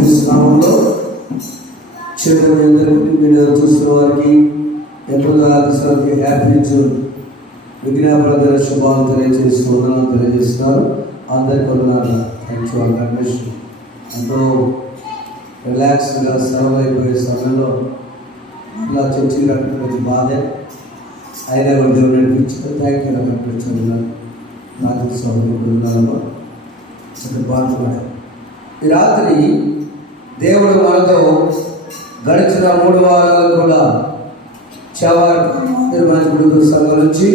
యేసుక్రీస్తు నామములో చివరి అందరికీ వీడియో చూస్తున్న వారికి ఎప్పుడు హ్యాపీ జూన్ విజ్ఞాపన శుభాలు తెలియజేస్తున్నారు. అందరికీ వందనాలు. Thank you. ఎంతో రిలాక్స్గా సర్వ్ అయిపోయే సమయంలో ఇలా చర్చి కట్టడం కొంచెం బాధే అయినా కూడా దేవుడు నడిపించారు. Thank you. కనిపించాను నాకు సౌకర్యాలమ్మా బాధపడారు. ఈ రాత్రి దేవుడు మనతో గడిచిన 3 వారాలు కూడా చవారు సంఘం నుంచి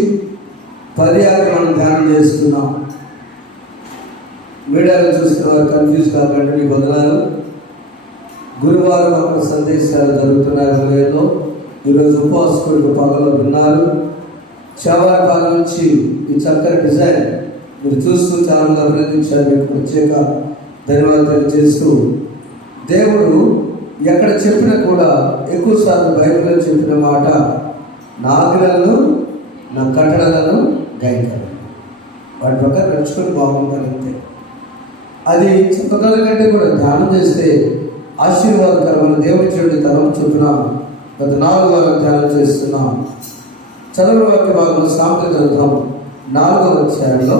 10 మనం ధ్యానం చేస్తున్నాం. మీడియాలో చూస్తున్న వారు కన్ఫ్యూజ్ కాకుండా మీకు వందనాలు. గురువారం అక్కడ సందేశాలు జరుగుతున్నాయి. హృదయంలో ఈరోజు ఉపవాసకుడికి పగలు విన్నారు. చవారకాల నుంచి ఈ చక్కని డిజైన్ మీరు చూస్తూ చాలా అభినందించారు. మీకు ప్రత్యేక ధన్యవాదాలు తెలియజేస్తూ, దేవుడు ఎక్కడ చెప్పినా కూడా ఎక్కువసార్లు బైబిల్లో చెప్పిన మాట, నా ఆజ్ఞలను నా కట్టడలను గైకారు, వాటి ప్రకారం నడుచుకొని బాగుంటారు. అంతే. అది చెప్పగల కంటే కూడా ధ్యానం చేస్తే ఆశీర్వాదకరమైన దేవుడి చెడు తలం చొప్పున గత 4 వారాలు ధ్యానం చేస్తున్నాం. చదవని వాక్య భాగంలో సామెతల గ్రంథం 4వ అధ్యాయంలో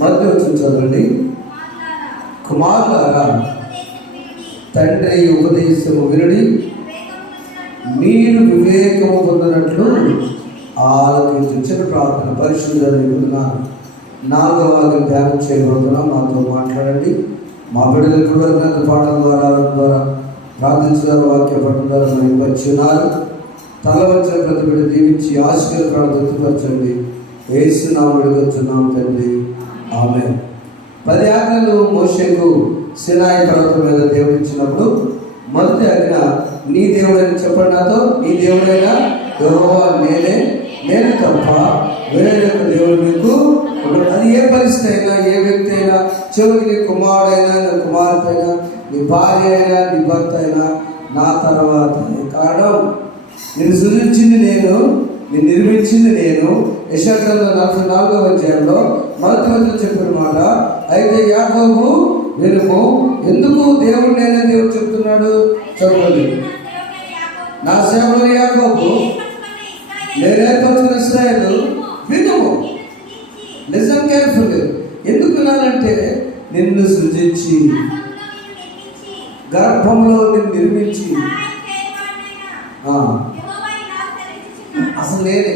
మొదటి వచనం చదవండి. కుమారులారా, తండ్రి ఉపదేశము వినుడి, మీరు వివేకము పొందినట్లు ఆలోచించిన ప్రార్థన. పరిశుద్ధ 4వ వాక్యం ధ్యానం చేయబోతున్నాం. మాతో మాట్లాడండి. మా బిడ్డలు ఇప్పటివరకు పాటల ద్వారా ప్రార్థించిన వాక్య పట్టణం ద్వారా మరి వచ్చున్నారు. తల వచ్చిన ప్రతి బిడ్డ దీవించి ఆశీర్వాదాలు తృప్తిపరచండి. యేసు నామములో వచ్చున్నాం తండ్రి, ఆమేన్. 10 ఆజ్ఞలు మోషేకు సినాయి పర్వతం మీద దేవుడు ఇచ్చినప్పుడు మొదటి ఆజ్ఞ, నీ దేవుడని చెప్పండి నాతో, నీ దేవుడైనా యెహోవా నేనే, నేను తప్ప వేరే యొక్క దేవుడు మీకు. అది ఏ పరిస్థితి అయినా, ఏ వ్యక్తి అయినా, చివరికి నీ కుమారుడైనా, నీ కుమార్తె అయినా, నీ భార్య అయినా, నీ భర్త అయినా నా తర్వాత. కారణం, నేను సృజించింది నేను, నేను నిర్మించింది నేను. యెషయా గ్రంథం 44వ అధ్యాయంలో మొదటి వచనం చెప్పిన మాట. అయితే యాకోబు వినుము, ఎందుకు దేవుడు నేనే దేవుడు చెప్తున్నాడు చదవండి. నా సేవకుడు యాకోబు, నేను ఏర్పరచుకున్న ఇశ్రాయేలు వినుము. Listen carefully. ఎందుకు వినాలంటే, నిన్ను సృజించి గర్భంలో నిన్ను నిర్మించి, అసలు నేనే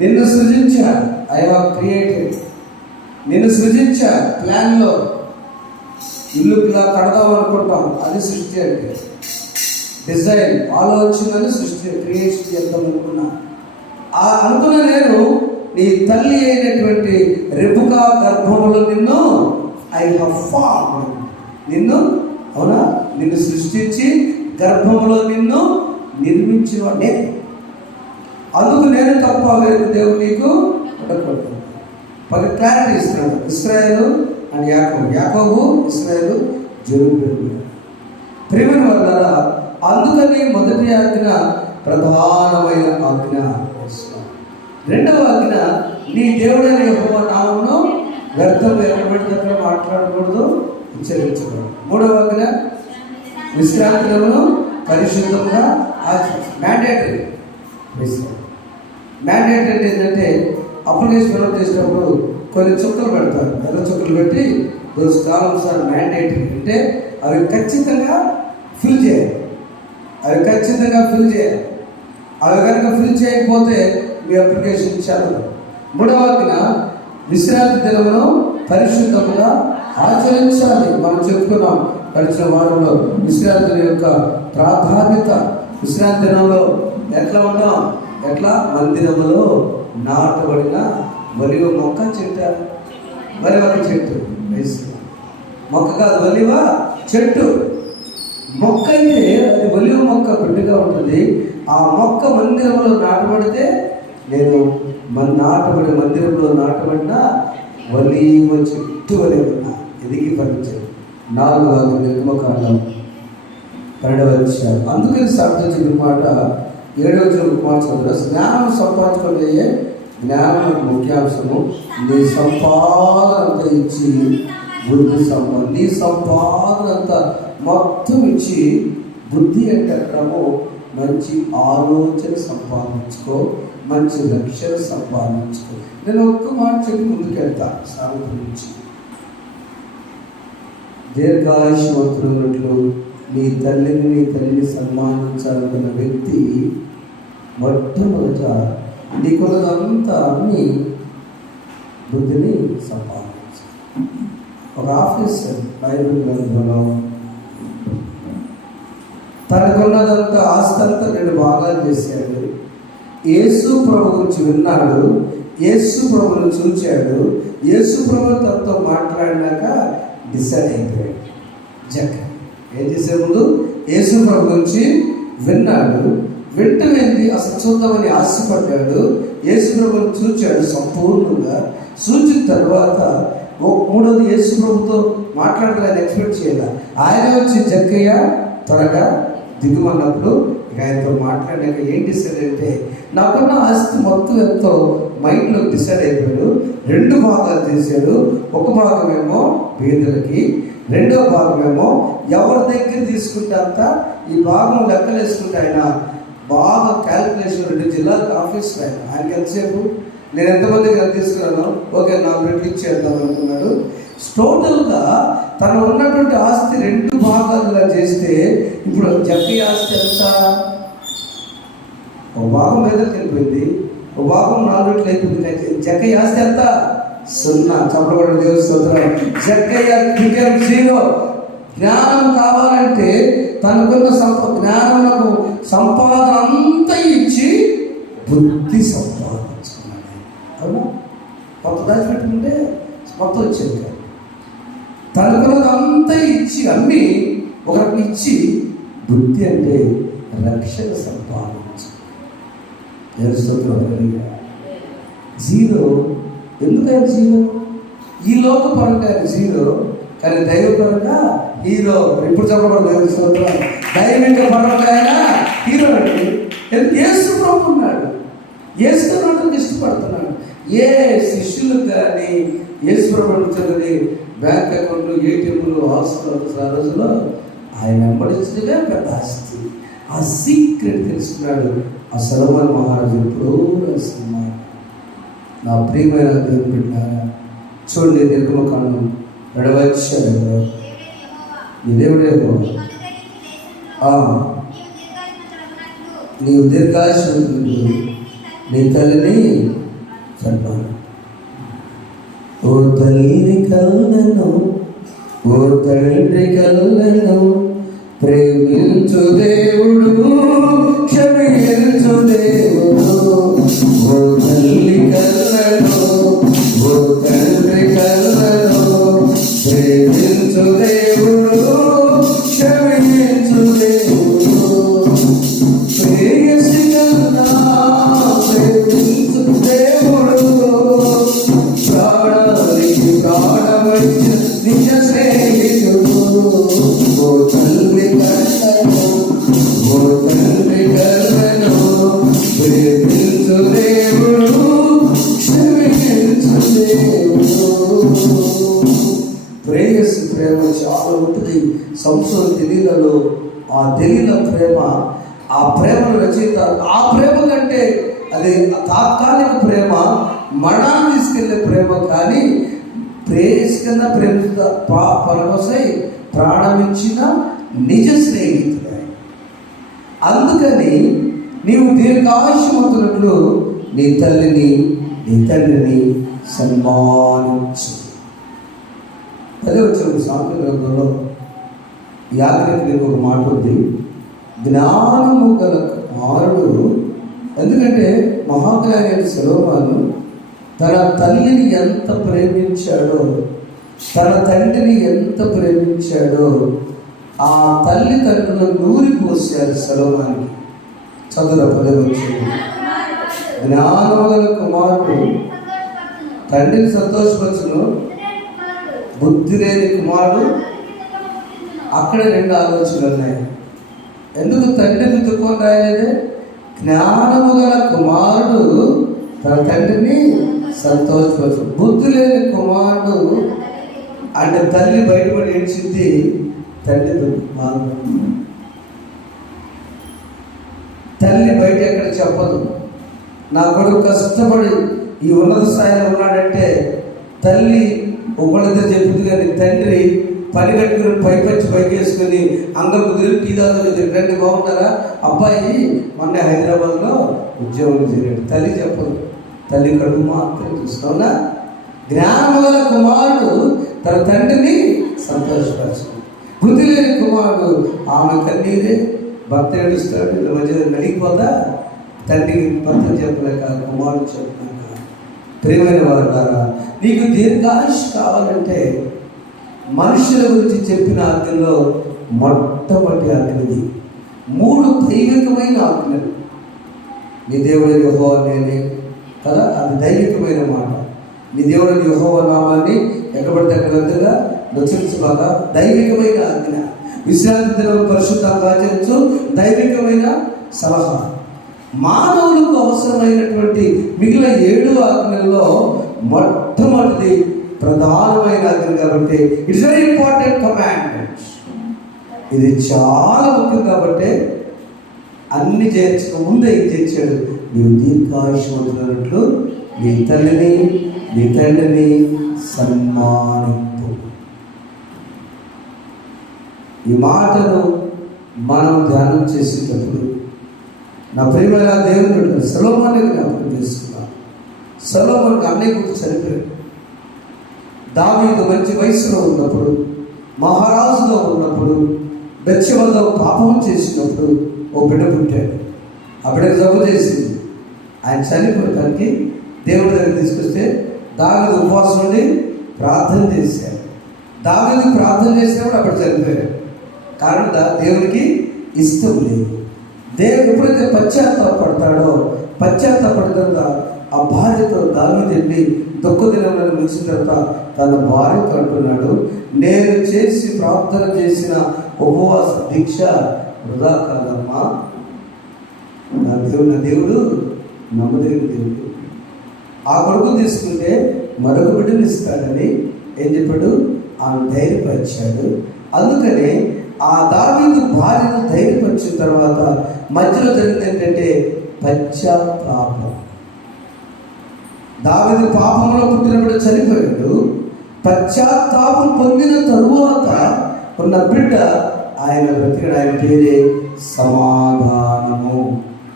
నిన్ను సృజించా. I have created. నిన్ను సృజించా. ప్లాన్లో ఇల్లు ఇలా కడదాం అనుకుంటాం, అది సృష్టి అంటే. డిజైన్ ఆలోచనని సృష్టి, క్రియేషన్ చేద్దాం అనుకున్నా. ఆ అనుకున్న నేను నీ తల్లి అయినటువంటి రెబెకా గర్భంలో నిన్ను ఐ హావ్ ఫార్మ్డ్. నిన్ను, అవునా, నిన్ను సృష్టించి గర్భంలో నిన్ను నిర్మించిన నేను. అందుకు నేను తప్ప వేరే దేవుడు నీకు ఉండకూడదు. 10 క్లారిటీ ఇస్తున్నాడు. ఇశ్రాయేలు అండ్ యాకోబు, యాకోబు ఇశ్రాయేలు జెరుబ్బాబెలు. ప్రియమైన వారలారా, అందుకని మొదటి ఆజ్ఞ ప్రధానమైన ఆజ్ఞ. 2వ ఆజ్ఞ, నీ దేవుడైన యెహోవా నామమును వ్యర్థంగా ఎక్కడ పడితే అక్కడ మాట్లాడకూడదు, ఉచ్చరించకూడదు. 3వ ఆజ్ఞ, విశ్రాంతి దినమును పరిశుద్ధంగా ఆచరించు. మ్యాండేటరీ. మ్యాండేటరీ అంటే ఏంటంటే, అప్లికేషన్ ఫిల్అప్ చేసినప్పుడు కొన్ని చుక్కలు పెడతారు. ఎర్ర చుక్కలు పెట్టి దోస్ కాలమ్స్ ఆర్ మ్యాండేటరీ. అంటే అవి ఖచ్చితంగా ఫిల్ చేయాలి. అవి కనుక ఫిల్ చేయకపోతే మీ అప్లికేషన్ చదవదు. 3వ ఆజ్ఞ, విశ్రాంతి దినమును పరిశుద్ధంగా ఆచరించాలి. మనం చెప్పుకున్నాం గడిచిన వారంలో విశ్రాంతి యొక్క ప్రాధాన్యత. విశ్రాంతి దినంలో ఎట్లా ఉన్నాం? ఎట్లా? మందిరములో నాటబడిన ఒలివ మొక్క చెట్టు. ఒలివ చెట్టు మొక్క కాదు, ఒలివ చెట్టు. మొక్క అయితే అది ఒలివ మొక్క గుడ్డుగా ఉంటుంది. ఆ మొక్క మందిరంలో నాటబడితే, నేను నాటబడి మందిరంలో నాటబడిన ఒలివ చెట్టు వలె ఉన్నా, ఎదిగి ఫలించాడు. 4వ నిర్మకాండం 12వ అధ్యాయం. అందుకని సార్థం చెప్పిన మాట 7వ వచనం జ్ఞానం సంపాదించుకునే జ్ఞానం ముఖ్యాంశము. నీ సంపాదన ఇచ్చి బుద్ధి సంపాదన. నీ సంపాదన అంతా మొత్తం ఇచ్చి బుద్ధి అంటే అక్కడము మంచి ఆలోచన సంపాదించుకో, మంచి లక్ష్యం సంపాదించుకో. నేను ఒక్క మాట చెప్పి ముందుకెళ్తా. సామెత నుంచి దీర్ఘాయుష్మంతులు నీ తల్లిని సన్మానించాలనుకున్న వ్యక్తి మొట్టమొదట నీకున్నదంతా అన్ని బుద్ధిని సంపాదించాలి. ఒక ఆఫీసర్ బైబిల్ గ్రంథంలో తనకున్నదంతా ఆస్తంతా 2 భాగాలు చేశాడు. యేసు ప్రభు గురించి విన్నాడు, యేసు ప్రభుని చూచాడు, యేసు ప్రభు తనతో మాట్లాడినాక డిసైడ్ అయిపోయాడు. ఏం చేసే ముందు యేసు ప్రభు గురించి విన్నాడు, వింటమేంది అసలు చూద్దామని ఆశపడ్డాడు, యేసు ప్రభుని చూచాడు సంపూర్ణంగా. చూచిన తర్వాత మూడోది యేసు ప్రభుతో మాట్లాడాలని ఎక్స్పెక్ట్ చేయాలి. ఆయన వచ్చి జక్కయ్య త్వరగా దిగుమన్నప్పుడు ఇక ఆయనతో మాట్లాడాక ఏం డిసైడ్ అంటే నాకున్న ఆస్తి మొత్తం ఎంతో మైండ్లో డిసైడ్ అయిపోయాడు. 2 భాగాలు చేశాడు. ఒక భాగమేమో పేదలకి, 2వ భాగమేమో ఎవరి దగ్గర తీసుకుంటే అంత ఈ భాగం లెక్కలు వేసుకుంటే ఆయన బాగా క్యాల్కులేషన్ 2 జిల్లాలకు ఆఫీస్లో ఆయనకి ఎంతసేపు నేను ఎంతమందికి ఎంత తీసుకున్నాను, ఓకే 4 రెట్లు ఇచ్చేద్దాం అనుకున్నాడు. టోటల్గా తను ఉన్నటువంటి ఆస్తి 2 భాగాలుగా చేస్తే ఇప్పుడు జక్కీ ఆస్తి ఎంత? ఒక భాగం మీద వెళ్ళిపోయింది, ఒక భాగం 4 రెట్లు అయిపోయింది. జక్కయ్య ఆస్తి ఎంత? 0. చెప్పబడిన దేవుని స్తోత్రం. జక్కయ్య బికమ్ 0. జ్ఞానం కావాలంటే తనకున్న జ్ఞానమునకు సంపాదన అంతా ఇచ్చి బుద్ధి సంపాదించుకున్నాడు. అవునా? కొత్త దాచిపెట్టుకుంటే మొత్తం వచ్చేది కాదు. తనకున్నదంతా ఇచ్చి అమ్మి ఒకరికి ఇచ్చి బుద్ధి అంటే రక్షణ సంపాదించు. 0 ఎందుకని 0? ఈ లోక పరంగా 0, కానీ దైవపరంగా హీరో. ఇప్పుడు చెప్పబడదు దైవిక పరంగా అయినా హీరో అండి. యేసు ప్రభు ఉన్నాడు, యేసుతో నాకు ఇష్టపడుతున్నాడు. ఏ శిష్యులకు కానీ యేసు ప్రభు చదివి బ్యాంక్ అకౌంట్లు, ఏటీఎంలు, హాస్పిటల్స్ ఆ రోజుల్లో ఆయన వెంబడించడమే పెద్ద ఆస్తి. ఆ సీక్రెట్ తెలుసుకున్నాడు. ఆ సొలొమోను మహారాజు ఎప్పుడో రాస్తున్నాడు. నా ప్రియమైన దేవుని బిడ్డలారా, చూడండి నిర్గమకాండం 2వ అధ్యాయంలో నీ దేవుడే నీవు దీర్ఘాయుష్మంతుడు నీ తల్లిని చంపాను. ఓ తల్లి కళ్ళను, ఓ తండ్రి కళ్ళను ప్రేమించు దేవుడు, క్షమించు దేవుడు. ఓ తల్లి కళ్ళను, ఓ తండ్రి కళ్ళను ప్రేమించు దేవుడు, క్షమించు దేవుడు. ప్రేయసి కన్నా ప్రేమించు దేవుడు, ప్రాణానికి ప్రాణమిచ్చ నిజ స్నేహితుడు. ఓ తల్లి కళ్ళను, ఓ తండ్రి కళ్ళను ప్రేమించు దేవుడు, క్షమించు దేవుడు. ప్రేయసి ప్రేమ చాలా ఉంటుంది. సంవత్సరం తెలియలలో ఆ తెలియల ప్రేమ, ఆ ప్రేమను రచయిత ఆ ప్రేమ కంటే అది తాత్కాలిక ప్రేమ, మరణాన్ని తీసుకెళ్లే ప్రేమ. కానీ ప్రేయసి కన్నా ప్రేమిత పరమసై ప్రాణమిచ్చిన నిజ స్నేహితుడే. అందుకని నీవు దీర్ఘాయుష్మంతునట్లు నీ తల్లిని నీ తండ్రిని సన్మానించు. అదే వచ్చిన సామెతల గ్రంథంలో యాజ్ఞికుడికి ఒక మాట ఉంది, జ్ఞానము గల కుమారుడు. ఎందుకంటే మహాజ్ఞాని అయిన సొలొమోను తన తల్లిని ఎంత ప్రేమించాడో, తన తండ్రిని ఎంత ప్రేమించాడో ఆ తల్లిదండ్రులు నూరిపోసారు సొలొమోనుకి. చదువు 10వ వచనం. జ్ఞానము గల కుమారుడు తండ్రిని సంతోషపరచును, బుద్ధి లేని కుమారుడు. అక్కడ 2 ఆలోచనలు ఉన్నాయి. ఎందుకు తండ్రిని దుఃఖం రాయలేదే? జ్ఞానము గల కుమారుడు తన తండ్రిని సంతోషపరచు, బుద్ధి లేని కుమారుడు అంటే తల్లి బయటపడి ఏడ్చింది, తండ్రి బాధపడుతుంది. తల్లి బయట ఎక్కడ చెప్పదు. నా కొడుకు కష్టపడి ఈ ఉన్నత స్థాయిలో ఉన్నాడంటే తల్లి ఒకళ్ళిద్దరు చెప్పింది, కానీ తండ్రి పని కట్టుకుని పైపచ్చి పైకేసుకుని అందరు కుదిరి టీ దాదాపు రండి బాగుంటారా, అబ్బాయి మొన్న హైదరాబాద్లో ఉద్యోగం చేరాడు. తల్లి చెప్పదు, తల్లి కడుపు మాత్రం చూస్తావునా. జ్ఞానం గల కుమారుడు తన తండ్రిని సంతోషపరచు, బుద్ధి లేని కుమారుడు ఆమె కన్నీరే భర్త ఏడుస్తాడు. వీళ్ళ మధ్య నడిగిపోతా తండ్రికి భర్త చెప్పలేక కుమారుడు చెప్పలేక. ప్రియమైన వారి ద్వారా నీకు దీర్ఘాయుష్ కావాలంటే మనుషుల గురించి చెప్పిన ఆజ్ఞల్లో మొట్టమొదటి ఆజ్ఞది 3 దైవికమైన ఆజ్ఞలు. నీ దేవుడు యెహోవా నేనే కదా, అది దైవికమైన మాట. నీ దేవుడు యెహోవా నామాన్ని ఎక్కబడితే అక్కడంతగా నచ్చరించబాక, దైవికమైన ఆజ్ఞ. విశ్రాంతి దినం పరిశుద్ధంగా ఆచరించు, దైవికమైన సలహా. మానవులకు అవసరమైనటువంటి మిగిలిన 7 ఆజ్ఞల్లో మొట్టమొదటిది ప్రధానమైన ఆజ్ఞ కాబట్టి ఇట్స్ వెరీ ఇంపార్టెంట్ కమాండ్మెంట్. ఇది చాలా ముఖ్యం కాబట్టి అన్ని చేర్చక ముందే ఇది తెచ్చాడు. నీవు దీర్ఘాయుష్మంతున్నట్లు నీ తల్లిని నీ తండ్రిని సన్మానింపు. ఈ మాటను మనం ధ్యానం చేసేటప్పుడు నా ప్రియమైన దేవుడు సొలొమోనుని జ్ఞాపకం చేసుకున్నాను. సొలొమోనుకి అన్నయ్య గురించి చనిపోయాడు. దావీదు మంచి వయసులో ఉన్నప్పుడు, మహారాజులో ఉన్నప్పుడు, బెత్షెబతో పాపం చేసినప్పుడు ఓ బిడ్డ పుట్టాడు. ఆ బిడ్డకు జబ్బు చేసింది. ఆయన చనిపోవడానికి దేవుడి దగ్గర తీసుకొస్తే దావీదు ఉపవాసం నుండి ప్రార్థన చేశాడు. దావీదు ప్రార్థన చేసినప్పుడు అప్పుడు చనిపోయాడు. కారణం దేవునికి ఇష్టం లేదు. దేవుడు ఎప్పుడైతే పశ్చాత్తాపడతాడో, పశ్చాత్తాపడిన ఆ భార్యతో దావీదు వెళ్ళి దుఃఖదినాలను ముగిసిన తర్వాత తన భార్యతో అంటున్నాడు, నేను చేసి ప్రార్థన చేసిన ఉపవాస దీక్ష వృధా కాదమ్మా. నా దేవుడు నమ్మదగిన దేవుడు. ఆ కొడుకు తీసుకుంటే మరొక బిడ్డను ఇస్తాడని ఏం చెప్పాడు, ఆమె ధైర్యపరిచాడు. అందుకనే ఆ దావీదు భార్యను ధైర్యపరిచిన తర్వాత మధ్యలో జరిగింది ఏంటంటే పశ్చాత్తాపం. దావీదు పాపంలో పుట్టినప్పుడు చనిపోయాడు. పశ్చాత్తాపం పొందిన తరువాత ఉన్న బిడ్డ ఆయన బ్రతికాడు. ఆయన పేరే సమాధానము,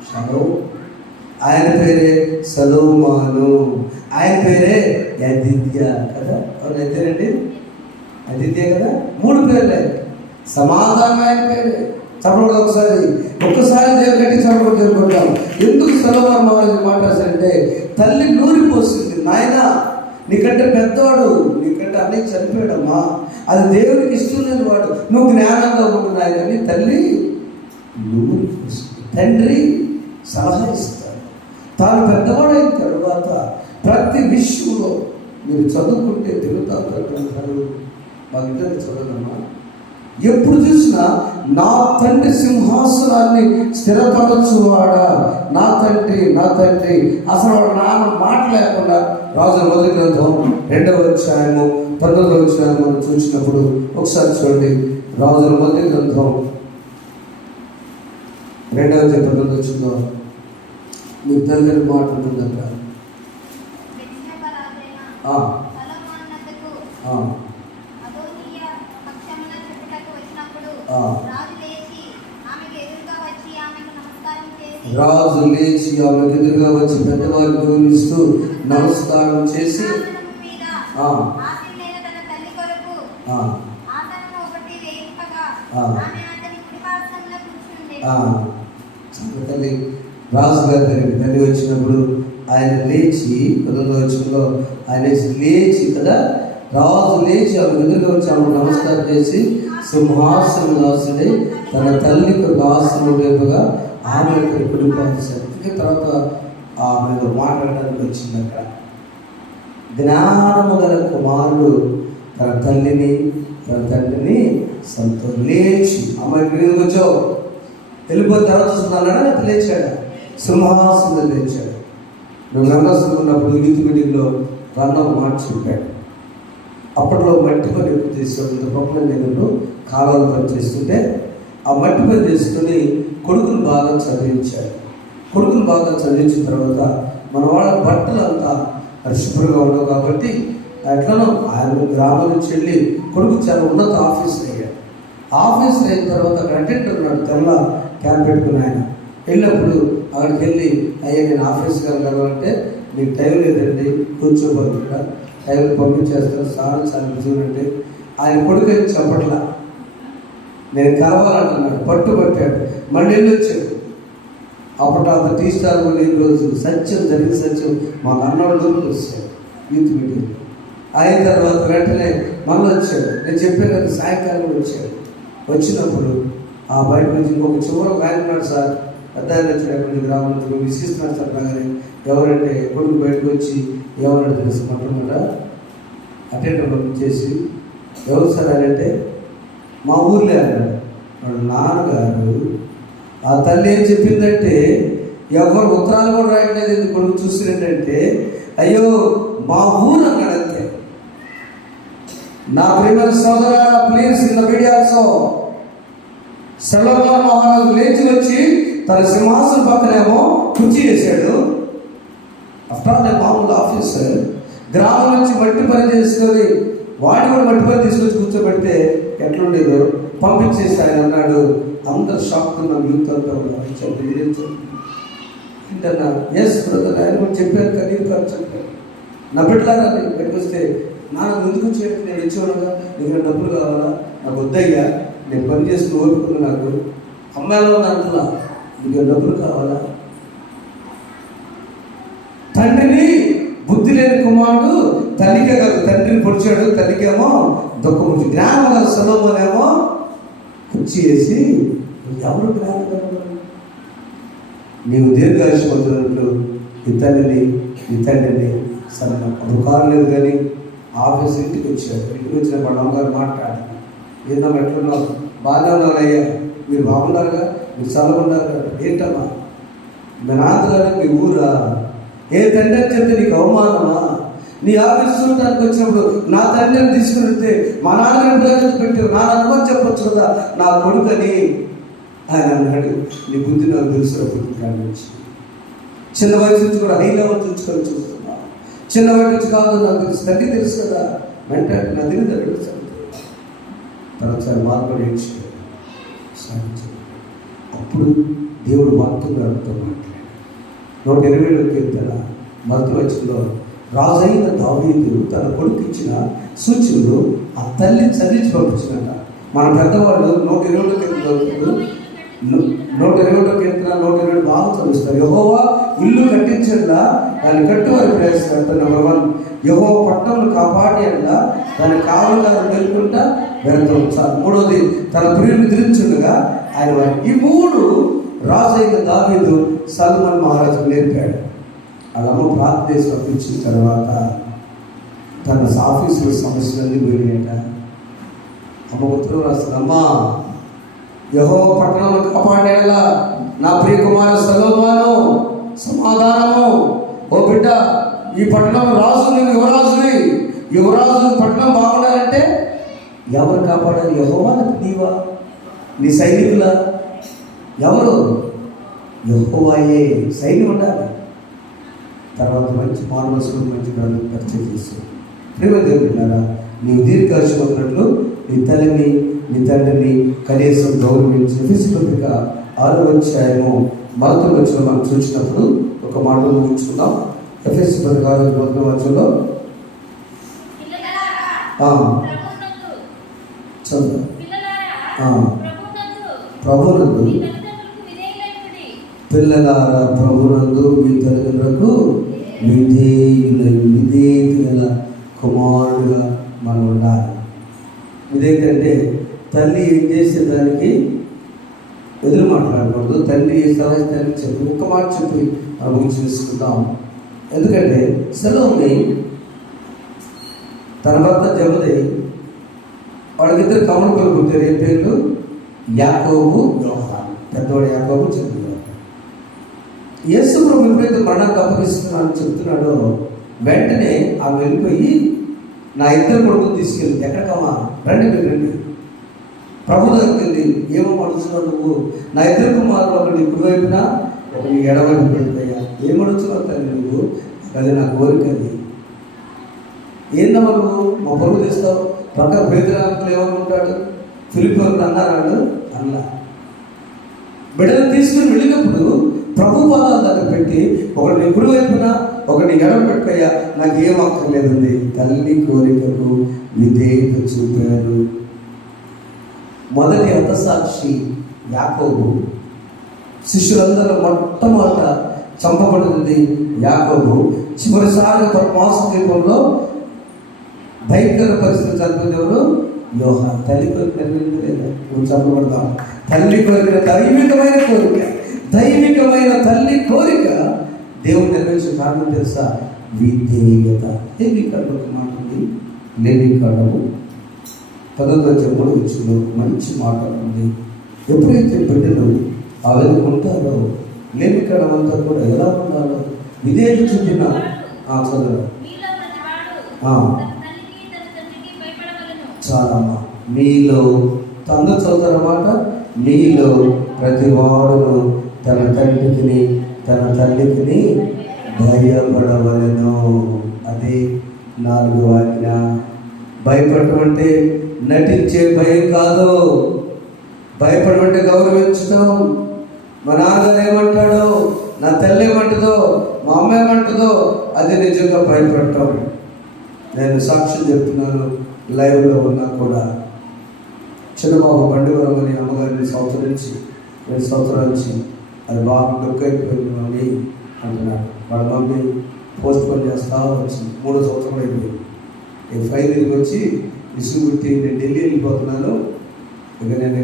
షలోమ్. ఆయన పేరే సొలొమోను. ఆయన పేరే యదిద్య కదా. అవును, అంతేనండి, అదిద్య కదా. 3 పేర్లే. సమాధానం ఆయన పేరే. చప్పకూడదు ఒక్కసారి దేవుడు గట్టి చప్పకూడదు చెప్పుకుంటాం. ఎందుకు సొలొమోను మహారాజు మాట్లాడారంటే తల్లి నూరిపోసింది, నాయన నీకంటే పెద్దవాడు, నీకంటే అన్నీ చనిపోయాడమ్మా, అది దేవుడికి ఇష్టం లేని వాడు, నువ్వు జ్ఞానంగా ఉంటున్నాయి కానీ తల్లి నూరిపోసింది. తండ్రి సలహా ఇస్తాడు. తాను పెద్దవాడైన తర్వాత ప్రతి విషయంలో మీరు చదువుకుంటే తిరుగుతారు మాకు ఇద్దరు చదవదమ్మా. ఎప్పుడు చూసినా నా తండ్రి సింహాసనాన్ని స్థిరపరచువాడా, నా తండ్రి అసలు వాడు నాన్న మాట లేకుండా. రాజుల మొదటి గ్రంథం 2వ అధ్యాయము 19వ వచనాన్ని మనం చూసినప్పుడు ఒకసారి చూడండి. రాజుల మొదటి గ్రంథం 2వ అధ్యాయం 19వ వచనం మీకు తెలియని మాట ఉంటుందంట. రాజు లేచి ఆమెకు ఎదురుగా వచ్చి పెద్దవారిని గౌరవిస్తూ నమస్కారం చేసి తల్లి రాజు గారి దగ్గరికి తల్లి వచ్చినప్పుడు ఆయన లేచి 19వ వచనంలో ఆయన లేచి కదా, రాజు లేచి ఆమె ఎదురుగా వచ్చి ఆమె నమస్కారం చేసి సింహాసనం దాసుడే తన తల్లికి దాసుడు రేపుగా ఆమె యొక్క కుటుంబాన్ని తర్వాత ఆమె మాట్లాడడానికి వచ్చింది. అక్కడ జ్ఞానము గల కుమారుడు తన తల్లిని తన తండ్రిని లేచి అమ్మాయి క్రిందకి వచ్చావు వెళ్ళిపోయిన తర్వాత చూస్తున్నాడా, లేచాడు, సింహాసనం లేచాడు. నువ్వు రంగస్థలం ఉన్నప్పుడు యూత్ మీటింగ్లో రన్న మాట చెప్పాడు, అప్పట్లో మట్టి పని ఎక్కువ చేసేవాళ్ళు. పక్కన నేను కాలువలు పని చేస్తుంటే ఆ మట్టి పని చేసుకుని కొడుకుని బాగా చదివించాడు. కొడుకుని బాగా చదివించిన తర్వాత మన వాళ్ళ బట్టలు అంతా పరిశుభ్రంగా ఉండవు కాబట్టి ఎట్లనో ఆయన గ్రామం నుంచి వెళ్ళి కొడుకు చాలా ఉన్నత ఆఫీసర్ అయ్యాడు. ఆఫీసర్ అయిన తర్వాత అక్కడ అటెండర్ ఉన్నాడు, తెల్ల క్యాప్ పెట్టుకుని. ఆయన వెళ్ళినప్పుడు అక్కడికి వెళ్ళి అయ్యా నేను ఆఫీస్కి వెళ్ళాలంటే మీకు టైం లేదండి, కూర్చోబోదు ఇక్కడ, టైం పంపించేస్తాను సార్ చాలా చూడండి. ఆయన కొడుకు అయితే చెప్పట్లా, నేను కలవాలంటున్నాడు, పట్టుబట్టాడు. మళ్ళీ వెళ్ళి వచ్చాడు. అప్పుడు అంత టీ స్టార్ కూడా ఈ రోజు సత్యం జరిగిన సత్యం మాకు అన్నవాళ్ళు వచ్చాడు యూత్ మీటింగ్. అయిన తర్వాత వెంటనే మళ్ళీ వచ్చాడు. నేను చెప్పాను కదా సాయంకాలం వచ్చాడు. వచ్చినప్పుడు ఆ బయట నుంచి ఇంకొక చివర ఆయన ఉన్నాడు సార్, పెద్ద ఆయన వచ్చాడు, ఎక్కడి నుంచి గ్రామం నుంచి విసిస్తున్నాడు సార్ బాగానే. ఎవరంటే కొడుకు బయటకు వచ్చి ఎవరంటే తెలుసు మొట్టమొదట అటెండర్ చేసి ఎవరు సార్ అని అంటే మా ఊర్లే అన్నాడు. వాడు నాన్నగారు ఆ తల్లి ఏం చెప్పిందంటే ఎవరు ఉత్తరాలు కూడా రాయట్లేదు ఎందుకు కొడుకు చూసినట్టంటే అయ్యో మా ఊరు అన్నాడు అంతే. నా ప్రియమైన సోదరా please in the video also Solomon మహారాజు లేచి వచ్చి తన సింహాసనం పక్కనేమో కుర్చీ వేశాడు. అప్పుడు మామూలు ఆఫీసర్ గ్రామం నుంచి మట్టి పని చేసుకొని వాడిని కూడా మట్టి పని తీసుకొచ్చి కూర్చోబెడితే ఎట్లుండేదో పంపించేసి ఆయన అన్నాడు. అందరు షాక్ ఉన్న యూత్ అంతా ఏంటన్నా ఎస్ బ్రదర్ ఆయన కూడా చెప్పారు కనీరు కాదు చెప్పారు. నా బిడ్డలారా బయటకు వస్తే నాన్న ముందుకు వచ్చేది నేను ఇచ్చేవాడుగా, నీకు డబ్బులు కావాలా, నాకు వద్దయ్యా, నేను పని చేసుకుని ఓపుకున్నా, నాకు అమ్మాయిలో అంటున్నా, నీకు డబ్బులు కావాలా. తండ్రిని బుద్ధి లేని కుమారుడు తల్లికే కాదు తండ్రిని పొడిచాడు, తల్లికేమో దుఃఖం. జ్ఞానం సొలొమోనేమో కుర్చీ వేసి ఎవరు జ్ఞానం నీవు దీర్ఘాయుష్మంతున్నట్లు నీ తల్లిని నీ తండ్రిని సరే అప్పుడు కారు లేదు కానీ ఆఫీస్ ఇంటికి వచ్చాడు. ఇంటికి వచ్చిన వాళ్ళ అమ్మగారు మాట్లాడారు, ఏందమ్మా ఎట్లున్నావు, బాగానే ఉన్నారు అయ్యా, మీరు బాగున్నారుగా, మీరు చల్లగున్నారు కదా. ఏంటమ్మా మీ నాన్నగారు మీ ఊరా, ఏ తండ్రి అని చెప్తే నీకు అవమానమా, నీ ఆఫీస్ చూడటానికి వచ్చినప్పుడు నా తండ్రిని తీసుకుని వెళ్తే మా నాన్నగారిని ప్రజలు పెట్టారు, నా అనుభవం చెప్పొచ్చు కదా నా కొడుకని ఆయన అన్నాడు. నీ బుద్ధి నాకు తెలుసు బుద్ధి కాడి నుంచి చిన్న వయసు నుంచి కూడా హై లెవెల్ చూసుకొని చూస్తున్నా, చిన్న వయసు నుంచి కాదు నాకు తెలుసు, తండ్రి తెలుసు కదా వెంటనే నదిని దగ్గర తనసారి మార్పులు సాధించాడు. అప్పుడు దేవుడు వాక్యంగా అడుగుతూ మాట్లాడాడు. 120 కీర్తన మొదటి వచనంలో రాజైన దావీదు తన కొడుకు ఇచ్చిన సూచనలు ఆ తల్లి చదివించి పంపించినట. మన పెద్దవాళ్ళు 120 కీర్తన 120 బాగా చదువుస్తారు. యెహోవా ఇల్లు కట్టించడా దాన్ని కట్టువారి ప్రయాసపడతా. నెంబర్ 1 యెహోవా పట్టణం కాపాడి అలా దాన్ని కావలిగా మేలుకుంటా వెళ్తాం. మూడోది తన ప్రియుని ధరించుండగా ఆయన ఈ 3 రాజైన దావీదు సొలొమోను మహారాజుకు నేర్పాడు. వాళ్ళమ్మ ప్రార్థన చేసి పంపించిన తర్వాత తన ఆఫీసులో సమస్యలన్నీ పోయినాయట. అమ్మ ఉత్తరం రాస్తుంది, అమ్మా యెహోవా పట్టణంలో కాపాడేలా నా ప్రియ కుమారు సొలొమోను సమాధానము. ఓ బిడ్డ ఈ పట్టణం రాజు, నువ్వు యువరాజువి, యువరాజు పట్టణం బాగుండాలంటే ఎవరు కాపాడాలి? యెహోవా నీవా, నీ సైనికుల ఎవరు? యెహోవాయే సైన్యం ఉండాలి. తర్వాత మంచి మానవసులు మంచి గ్రంథం పరిచయం చేస్తాడు. ప్రేమ దేవుడున్నారా, నీవు దీర్ఘాయుష్మంతున్నట్లు నీ తల్లిని నీ తండ్రిని కనీసం గౌరవించి ఎఫెసీ పత్రిక 6వ అధ్యాయము మొదటి వచనం మనం చూసినప్పుడు ఒక మాటలు ఉంచుకుందాం. ఎఫెసీ పత్రిక 6వ మొదటి వచనంలో చదువు ప్రభునందు పిల్లలారా ప్రభునందు మీ తల్లిదండ్రులకు విధేయత గల కుమారుడుగా మనం ఉండాలి. విధేయత అంటే తల్లి ఏం చేసే దానికి ఎదురు మాట్లాడకూడదు. తల్లి ఏ సలహాన్ని చెప్పి ఒక్క మాట చెప్పి మనం గురించి తెలుసుకుందాం. ఎందుకంటే సొలొమోను తన భర్త జబదయి వాళ్ళకిద్దరు కమల పిల్లలు పుట్టారు. ఏ పేర్లు? యాకోబు, యోహాను. పెద్దవాడు యాకోబు, చిన్నవాడు. యేసు ప్రభు ఎప్పుడైతే మరణానికి అప్పగిస్తున్నానని చెప్తున్నాడో వెంటనే ఆమె వెళ్ళిపోయి నా ఇద్దరు కొడుకులు తీసుకెళ్ళి ఎక్కడికమ్మా రండి మీరు రండి ప్రభు దగ్గరికి వెళ్ళి ఏమో అడుగుతున్నావు నువ్వు, నా ఇద్దరు కుమారులు ఒకటి కుడివైపున ఒకటి ఎడవైపు పెడతాయా, ఏం అడుగుతున్నావు తల్లి నువ్వు, అది నా కోరిక అది. ఏందమ్మా నువ్వు మా పరుగు తెస్తావు, పక్క పేదరాంకులు ఏమనుకుంటాడు, ఫిలిప్ అన్నాడు అన్నా. బిడ్డలు తీసుకుని వెళ్ళినప్పుడు ప్రభు పాదాల దగ్గర పెట్టి ఒకటి కుడి వైపున ఒకటి ఎడమ పెట్టుకయ్యా, నాకు ఏం అక్కర్లేదండి. తల్లి కోరికకు విధేయత చూపారు. మొదటి హతసాక్షి యాకోబు. శిష్యులందరూ మొట్టమొదట చంపబడింది యాకోబు. చివరిసారి పద్మాస దీపంలో భయంకర పరిస్థితి చనిపోయింది ఎవరు? యోహాను. తల్లి కోరిక నెరవేరలేదా? నువ్వు చంపబడతావు. తల్లి కోరిక దైవికమైన కోరిక, దైవికమైన తల్లి కోరిక దేవుడు నెరవేర్చిన కారణం తెలుసా? విధేయత. లేవికాండం ఒక మాట ఉంది, లేవికాండము 13:3 మంచి మాట ఉంది. ఎప్పుడైతే బిడ్డలు ఆ విధంగా ఉంటారో, లేవికాండం అంతా కూడా ఎలా ఉండాలో విధేయత చూపిన చదువు చాలా మీలో తండ్రి చదువుతారన్నమాట. మీలో ప్రతి వాడును తన తండ్రికి తన తల్లికి భయపడవలెను. అదే 4వ ఆజ్ఞ. భయపడటం అంటే నటించే భయం కాదు. భయపడడం అంటే గౌరవించడం. మా నాన్నగారు ఏమంటాడో, నా తల్లి ఏమంటుందో, మా అమ్మ ఏమంటుందో అది నిజంగా భయపడటం. నేను సాక్ష్యం చెప్తున్నాను, లైవ్లో ఉన్నా కూడా. చిన్నబాబు బండివరం అని అమ్మగారిని సంవత్సరించి 2 సంవత్సరాల నుంచి అది బాగా డొక్కైపోయింది మమ్మీ అంటున్నాడు. వాళ్ళ మమ్మీ పోస్ట్ పోన్ చేస్తా వచ్చింది. 3వ సంవత్సరం అయిపోయింది. నేను ఫైనల్కి వచ్చి విసుగుట్టి నేను ఢిల్లీ వెళ్ళిపోతున్నాను, ఇక నేను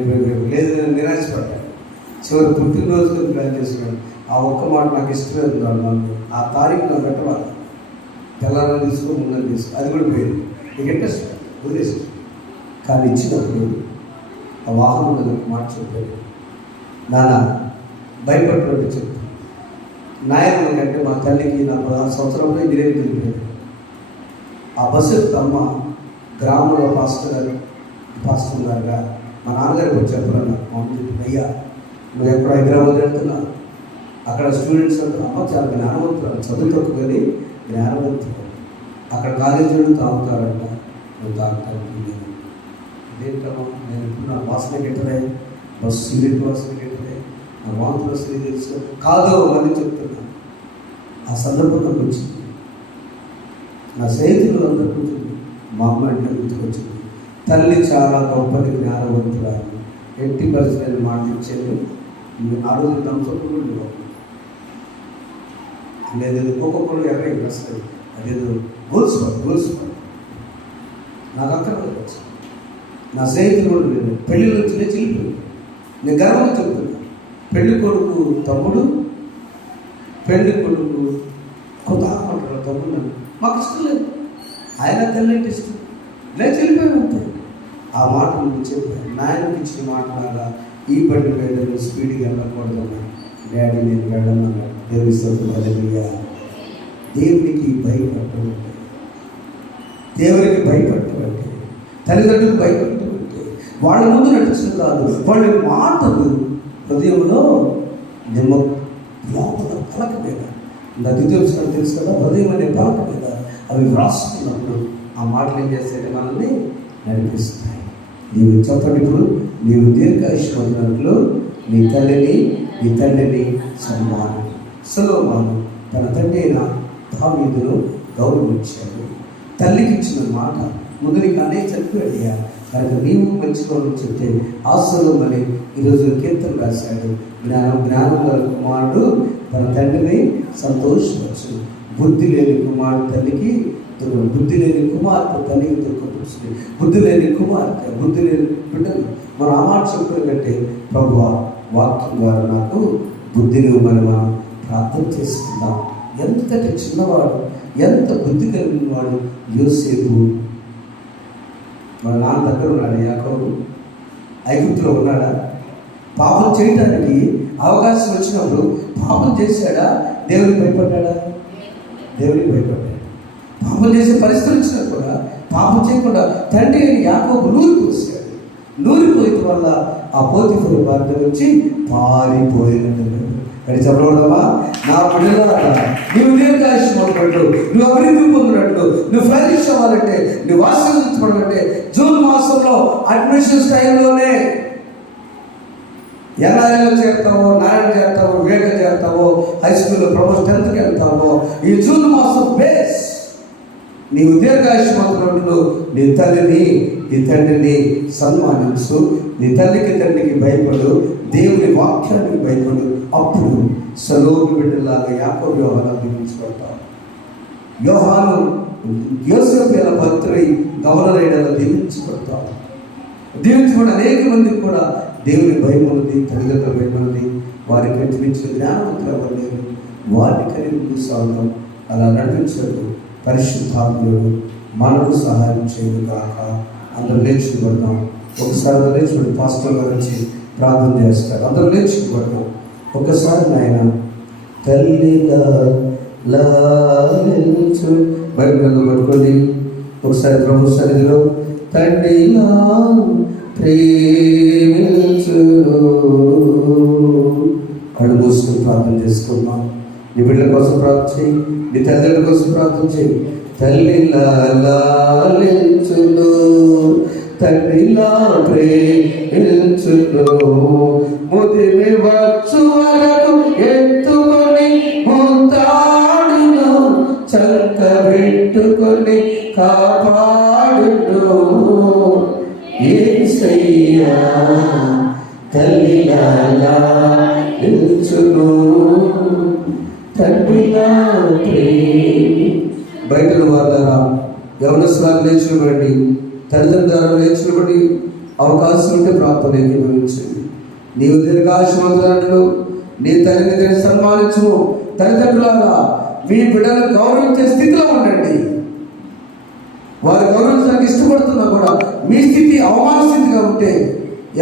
లేదు, నేను నిరాశపడ్డాను. చివరి పుట్టినరోజుకి ప్లాన్ చేసుకున్నాను. ఆ ఒక్క మాట నాకు ఇష్టలేదు. వాళ్ళ మమ్మీ ఆ తారీఖు నాకు పెట్టవాలి, తెల్లారని తీసుకో, ముందని తీసుకో, అది కూడా పోయింది. నీకు ఇంట్రెస్ట్ వదిలేసి. కానీ ఇచ్చినప్పుడు ఆ వాహనం మీద మాట చెప్పాడు, నాన్న భయపడినట్టు చెప్తాను. నాయన కంటే మా తల్లికి నా 16 సంవత్సరంలో ఇంజనీరింగ్ వెళ్ళిపోయాడు. ఆ బస్సు అమ్మ గ్రామంలో పాస్టర్ గారుగా మా నాన్నగారికి వచ్చి చెప్పాను. మమ్మల్ని చెప్పి, అయ్యా నువ్వు ఎక్కడ హైదరాబాద్ వెళ్తున్నావు, అక్కడ స్టూడెంట్స్ అంతా అమ్మ చాలా జ్ఞానవంతులు, చదువు తక్కువ కానీ జ్ఞానవంతులు, అక్కడ కాలేజీలు తాగుతారంట, నువ్వు తాగుతాను. ఇదేంటమ్మా, నేను ఇప్పుడు నా వాసన గిట్టలే, బస్సు సిగరెట్ వాసన గిట్టలే, నా వాంతులు వస్తుంది తెలుసు కాదు అని చెప్తున్నా. ఆ సందర్భంలోకి వచ్చింది. నా స్నేహితులు అందరూ కూర్చుంది. మా అమ్మ ఇంట్లో గుర్తుకొచ్చింది. తల్లి చాలా గొప్పది, జ్ఞానవంతురాలు, ఎట్టి పరిస్థితులు మాట ఇచ్చేది. ఆ రోజు దంపతులు లేదు ఒక్కొక్కరు ఎర్ర వస్తుంది, అదేదో గోల్స్ నాకు అక్కడ వచ్చింది. నా స్నేహితులు కూడా లేదు, పెళ్ళిళ్ళు వచ్చినా చెల్లిపోయింది. నేను గర్వంగా చెప్తున్నా, పెళ్లి కొడుకు తమ్ముడు, పెళ్లి కొడుకు కొత్త ఆమంటారు తమ్ముడు. మాకు ఇష్టం లేదు, ఆయన తల్లింటి ఇష్టం లేదు, చెల్లిపోయినంతే. ఆ మాట నువ్వు చెప్పాను. నాయనకి ఇచ్చిన మాటలాగా ఈ బండి మీద స్పీడ్గా వెళ్ళకూడదు. డాడీ నేను వెళ్ళమన్నాడు. దేవుని స్తోత్రం. హల్లెలూయా. దేవునికి భయపడటమంటే, దేవునికి భయపడటమంటే, తల్లిదండ్రులకు భయపడటమంటే వాళ్ళ ముందు నటించడం కాదు. వాళ్ళ మాటలు హృదయంలో లోపల పలక మీద, నాకు తెలుసు కదా, హృదయం అనే పలక మీద అవి వ్రాసుకున్నప్పుడు ఆ మాటలు ఏం చేస్తాయి? మనల్ని నడిపిస్తాయి. నీవు చెప్పటిప్పుడు నీవు దీర్ఘాయుష్మంతున్నట్లు నీ తండ్రిని సన్మానం. సొలొమోను తన తండ్రి అయిన దావీదును గౌరవించాడు. తల్లికి ఇచ్చిన మాట ముందు నీకు అనేక చనిపోయాడు కనుక నీవు మంచిగా చెప్తే ఆశలోమని ఈరోజు కీర్తన రాశాడు. జ్ఞానం గల కుమారుడు తన తండ్రిని సంతోషవచ్చు. బుద్ధి లేని కుమారుడు తల్లికి దుఃఖం, బుద్ధి లేని కుమార్తె తల్లికి దుఃఖపరుస్తుంది. బుద్ధి లేని కుమార్తె, బుద్ధి లేని బిడ్డలు మనం ఆ మాట చెప్పుకున్నట్టే ప్రభువా వాక్యం ద్వారా నాకు బుద్ధిని ఇవ్వమని మనం ప్రార్థన చేసుకుందాం. ఎంతటి చిన్నవాడు, ఎంత బుద్ధి కలిగిన వాడు యోసేపు. మన నాన్న దగ్గర ఉన్నాడు యాకోబు, ఐగుప్తులో ఉన్నాడా? పాపం చేయడానికి అవకాశం వచ్చినప్పుడు పాపం చేశాడా? దేవునికి భయపడ్డాడా? దేవునికి భయపడ్డాడు. పాపం చేసే పరిస్థితులు వచ్చినా కూడా పాపం చేయకుండా తండ్రి యాకోబు నూరిపోసాడు. నూరిపోయిన వల్ల ఆ పోతీఫరు భార్య నుంచి పారిపోయినట్టు. అని చెప్పడమా, నా బిడ్డలారా, నువ్వు దీర్ఘాయుష్మంతుడు, నువ్వు అభివృద్ధి పొందినట్లు, నువ్వు ఫ్లరిష్ అవ్వాలంటే, నువ్వు ఆశీర్వదించబడాలంటే జూన్ మాసంలో అడ్మిషన్స్ టైంలోనే ఎన్ఆర్ఐలో చేరుతావో, నారాయణ చేరుతావో, వివేక చేరుతావో, హై స్కూల్లో ప్రమోషన్ 10th వెళ్తావో, ఈ జూన్ మాసం బేస్ నీవు దీర్ఘాయుష్మంతుడు. నీ తల్లిని నీ తండ్రిని సన్మానించు, నీ తల్లికి తండ్రికి భయపడు, దేవుని వాక్యానికి భయపడు. అప్పుడు సలోమి బిడ్డలాగా యాకోబు యోహాను దీవించబడతావు. యోహాను యోసేపు ఎలా భక్తుడై గవర్నర్ అయ్యేలా దీవించబడతావు. దీవించబడి అనేక మందికి కూడా దేవుని భయం ఉన్నది, తల్లిదండ్రుల భయం ఉన్నది. వారికి నడిపించిన జ్ఞానవంతులు ఎవరు లేరు. వారిని కలిగి సాగుతాం. అలా నడిపించదు పరిశుద్ధాత్ముడు మనకు సహాయం చేయదు కాక. అందరూ నేర్చుకోబడతాం. ఒకసారి నేర్చుకోండి. పాస్టర్ గారు వచ్చి ప్రార్థన చేస్తారు. అందరూ నేర్చుకోబడతాం. ఒకసారి నాయన తల్లిగా లాలించు బైబిల్ పట్టుకోండి. ఒకసారి ప్రభు సన్నిధిలో తండ్రిలా ప్రేమించు కళ్ళు మూసుకుని ప్రార్థన చేసుకున్నాం. నీ బిడ్డల కోసం ప్రార్థన చేయి, నీ తల్లిదండ్రుల కోసం ప్రార్థన చేయి. తల్లిలా లాలించును, తండ్రిలా ప్రేమించును, ముదిమి వచ్చు వరకు ఎత్తుకొని ముద్దాడును, చంక పెట్టుకొని కాపాడును. యేసయ్యా తల్లిలా లాలించును, తండ్రిలా బయట వాళ్ళ యవనస్తులు నేర్చుకోబడి, తల్లిదండ్రులు నేర్చుకోబడి, అవకాశం ఉంటే ప్రార్థన ఏకీభవించండి. నీవు దీర్ఘాయుష్మంతుడు, నీ తల్లిని సన్మానించు. తల్లిదండ్రులారా, మీ బిడ్డలను గౌరవించే స్థితిలో ఉండండి. వారు గౌరవించడానికి ఇష్టపడుతున్నా కూడా మీ స్థితి అవమాన స్థితిగా ఉంటే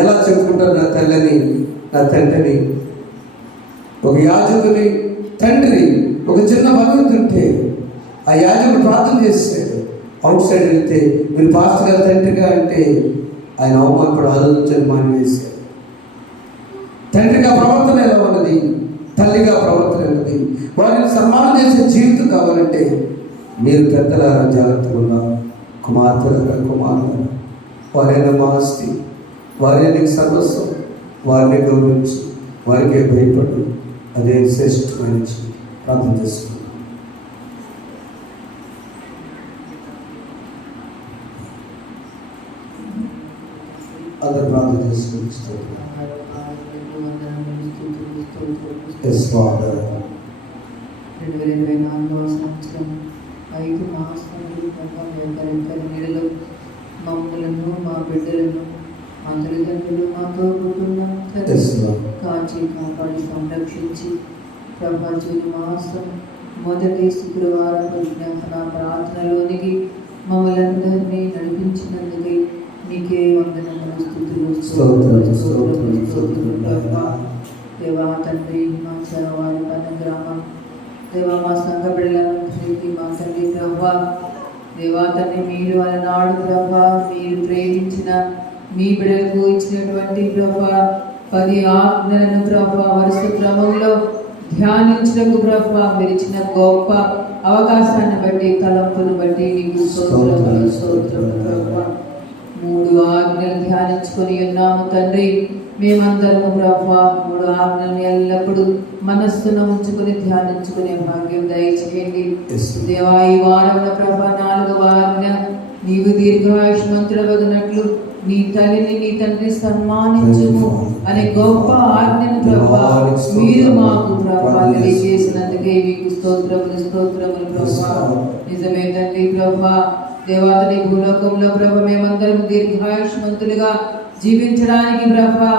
ఎలా చెప్పుకుంటారు? నా తల్లిని, నా తండ్రిని. ఒక యాజకుని తండ్రి ఒక చిన్న భగవంతుంటే ఆ యాజకుడు ప్రార్థన చేస్తాడు. అవుట్ సైడ్ వెళ్తే మీరు పాస్టర్ గారు తండ్రిగా అంటే ఆయన అవమానపడు ఆలోచించని మానివేశాడు. తండ్రిగా ప్రవర్తన ఎలా ఉన్నది, తల్లిగా ప్రవర్తన ఉన్నది. వారిని సన్మానం చేసే జీవితం కావాలంటే మీరు పెద్దలారా జాగ్రత్తగా ఉన్నారు. కుమార్తెలారా, కుమారులారా, వారైనా మా ఆస్తి, వారే నీకు సర్వస్వం. వారిని గౌరవించు, వారికే భయపడు. అదే శ్రేష్టమైన ప్రార్థన చేసుకున్నాం. అందరు ప్రార్థన చేసుకుంటాం. Yes father. 2024వ సంవత్సరం 5 మాసాలు నీడలో మమ్మలను, మా బిడ్డలను, మా తల్లిదండ్రులు, మాతో కుటుంబం కాచి కాపాడి సంరక్షించి ప్రభా జూన్ మాసం మొదటి శుక్రవారం జ్ఞాపన ప్రార్థనలోనికి మమ్మల్ని అందరినీ నడిపించినందుకై నీకే వందనములు, స్తుతులు. దేవా తండ్రి, మా వారి పన్న గ్రామం దేవా, మా సంఘ బిడ్డలందరికీ మా తండ్రి ప్రభా, దేవా తండ్రి, మీరు అలనాడు ప్రభా మీరు ప్రేమించిన మీ బిడ్డలకు ఇచ్చినటువంటి ప్రభా 10 ఆజ్ఞలను ప్రభా వరుస క్రమంలో ధ్యానించడానికి ప్రభా మీరు ఇచ్చిన గొప్ప అవకాశాన్ని బట్టి, తలంపును బట్టి నీకు స్తోత్రములు ప్రభా. 3 ఆజ్ఞలు ధ్యానించుకొని ఉన్నాము తండ్రి. మేమందరము ప్రభా 3 ఆజ్ఞలను ఎల్లప్పుడూ మనస్సున ఉంచుకొని ధ్యానించుకునే భాగ్యం దయచేయండి దేవా. ఈ వారంలో ప్రభా 4వ ఆజ్ఞ, నీవు దీర్ఘాయుష్మంతుడవగినట్లు నీ తల్లిని నీ తండ్రి సన్మానించుము అనే గొప్ప ఆజ్ఞను ప్రభా మీరు మాకు ప్రభా తెలియజేసినందుకే మీకు స్తోత్రములు ప్రభా. నిజమే తండ్రి ప్రభా, దేవాతని భూలోకంలో ప్రభా మేమందరం దీర్ఘాయుష్మంతులుగా జీవించడానికి ప్రభా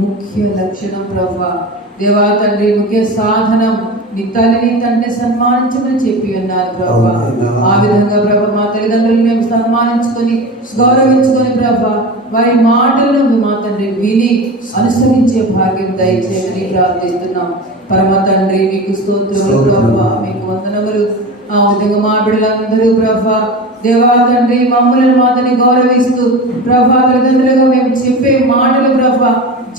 ముఖ్య లక్షణం ప్రభా, దేవా తండ్రి ముఖ్య సాధనం నీ తల్లిని తండ్రి సన్మానించమని చెప్పి ఉన్నారు ప్రభా. ఆ విధంగా ప్రభా మా తల్లిదండ్రులు మేము సన్మానించుకొని గౌరవించుకొని ప్రభా వారి మాటలను మా తండ్రి విని అనుసరించే భాగ్యం దయచేయమని ప్రార్థిస్తున్నాం. పరమ తండ్రి మీకు స్తోత్రములు ప్రభా, మీకు వందనములు. ఆ విధంగా మా బిడ్డలందరూ ప్రభా దేవా తండ్రి మమ్మల్ని మాతని గౌరవిస్తూ ప్రభా తల్లిదండ్రులుగా మేము చెప్పే మాటలు ప్రభా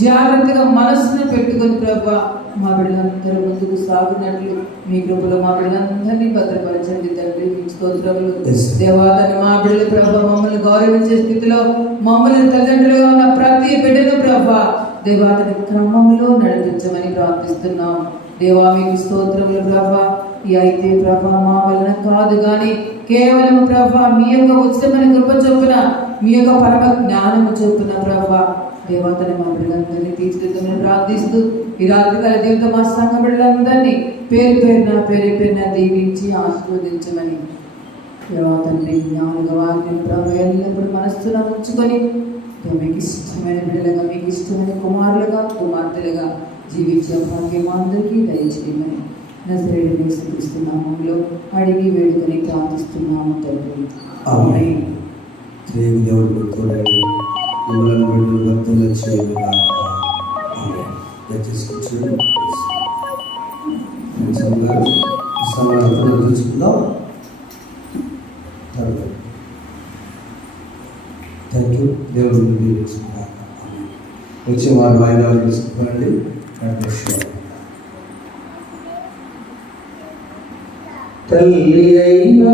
జాగ్రత్తగా మనస్సును పెట్టుకొని ప్రభా మా బిడ్డలందరూ ముందుకు సాగునట్లు మీ కృపలో మా బిడ్డలందరినీ భద్రపరచండి తండ్రి మీ స్తోత్రములు. దేవా తండ్రి మా బిడ్డలు ప్రభా మమ్మల్ని గౌరవించే స్థితిలో మమ్మల్ని తల్లిదండ్రులుగా ఉన్న ప్రతి బిడ్డను ప్రభా దేవా తండ్రి క్రమంలో నడిపించమని ప్రార్థిస్తున్నాం. దేవా మీకు స్తోత్రములు ప్రభా. ఈ అయితే ప్రభా మా వలన కాదు కానీ కేవలం ప్రభా మీ యొక్క ఉచితమైన కృప చొప్పున మీ యొక్క పరమ జ్ఞానము చొప్పున ప్రభా దేవతని మా బిడ్డలందరినీ తీర్చిదిద్దమని ప్రార్థిస్తూ ఈ రాత్రి కాల దేవుతో మా సంఘ బిడ్డలందరినీ పేరున దీవించి ఆశీర్వదించమని దేవతండ్రి జ్ఞానుగా వాక్యం ప్రభు ఎల్లప్పుడూ మనస్సులో ఉంచుకొని మీకు ఇష్టమైన బిడ్డలుగా మీకు ఇష్టమైన కుమార్తెలుగా జీవించే భాగ్యం అందరికీ దయచేయమని నజరేయుడైన యేసుక్రీస్తు నామములో అడిగి వేడుకొని ప్రార్థిస్తున్నాము తండ్రి. ఆమేన్. దేవుడు తోడండి మిమ్మల్ని వీళ్ళు భక్తులు చేయగా దయచేసి కూర్చోండి. తెలుసుకుందాం. Thank you. దేవుడు వచ్చే వారు వాయిదా తీసుకుపోండి. తల్లి అయిన